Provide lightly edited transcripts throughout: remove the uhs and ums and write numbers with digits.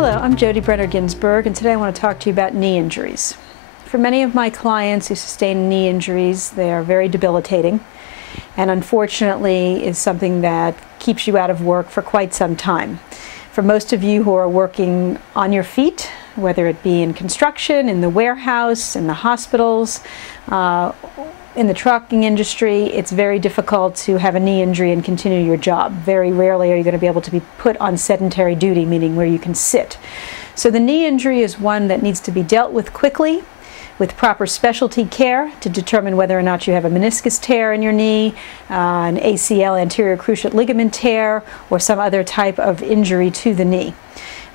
Hello, I'm Jodi Ginsberg, and today I want to talk to you about knee injuries. For many of my clients who sustain knee injuries, they are very debilitating, and unfortunately is something that keeps you out of work for quite some time. For most of you who are working on your feet, whether it be in construction, in the warehouse, in the hospitals, in the trucking industry, it's very difficult to have a knee injury and continue your job. Very rarely are you going to be able to be put on sedentary duty, meaning where you can sit. So the knee injury is one that needs to be dealt with quickly, with proper specialty care to determine whether or not you have a meniscus tear in your knee, an ACL, anterior cruciate ligament tear, or some other type of injury to the knee.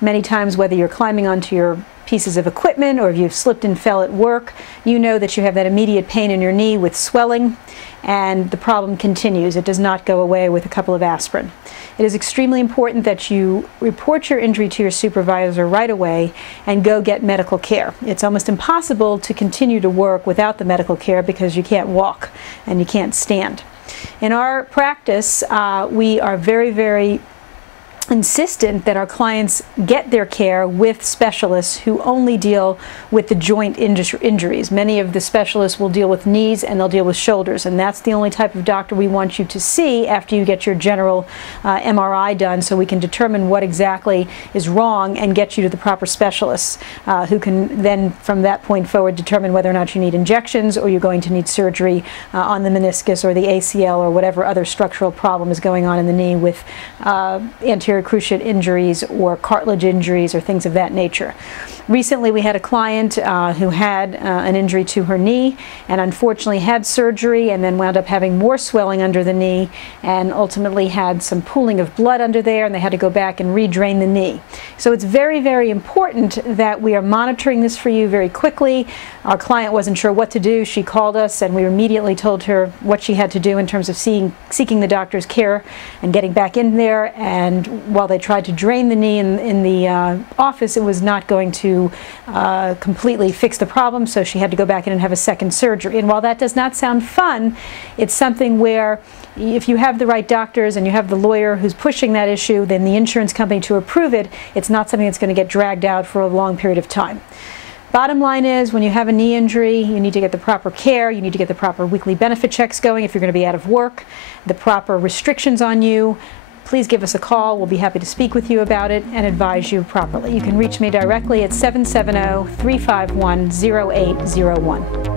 Many times, whether you're climbing onto your pieces of equipment or if you've slipped and fell at work, you know that you have that immediate pain in your knee with swelling, and the problem continues. It does not go away with a couple of aspirin. It is extremely important that you report your injury to your supervisor right away and go get medical care. It's almost impossible to continue to work without the medical care because you can't walk and you can't stand. In our practice, we are very insistent that our clients get their care with specialists who only deal with the joint injuries. Many of the specialists will deal with knees and they'll deal with shoulders, and that's the only type of doctor we want you to see after you get your general MRI done, so we can determine what exactly is wrong and get you to the proper specialists who can then from that point forward determine whether or not you need injections or you're going to need surgery on the meniscus or the ACL or whatever other structural problem is going on in the knee with anterior cruciate injuries or cartilage injuries or things of that nature. Recently we had a client who had an injury to her knee and unfortunately had surgery and then wound up having more swelling under the knee and ultimately had some pooling of blood under there, and they had to go back and re-drain the knee. So it's very important that we are monitoring this for you very quickly. Our client wasn't sure what to do. She called us and we immediately told her what she had to do in terms of seeking the doctor's care and getting back in there, and while they tried to drain the knee in the office, it was not going to completely fix the problem, so she had to go back in and have a second surgery. And while that does not sound fun, it's something where if you have the right doctors and you have the lawyer who's pushing that issue, then the insurance company to approve it, it's not something that's going to get dragged out for a long period of time. Bottom line is, when you have a knee injury, you need to get the proper care, you need to get the proper weekly benefit checks going if you're going to be out of work, the proper restrictions on you. Please give us a call. We'll be happy to speak with you about it and advise you properly. You can reach me directly at 770-351-0801.